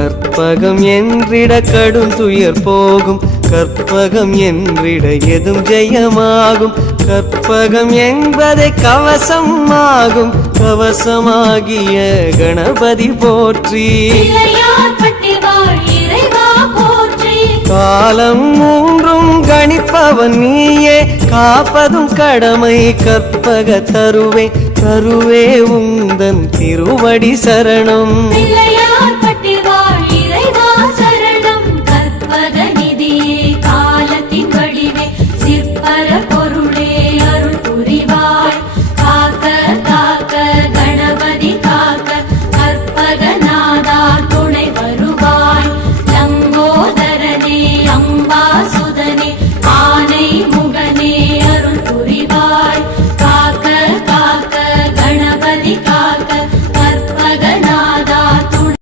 கற்பகம் என்றிட கடும் துயர் போகும், கற்பகம் என்றிட எதும் ஜெயமாகும். கற்பகம் என்பதை கவசம் ஆகும், கவசமாகிய கணபதி போற்றி. காலம் மூன்றும் கணிப்பவன் நீயே, காப்பதும் கடமை கற்பக தருவே. தருவே உந்தன் திருவடி சரணம்.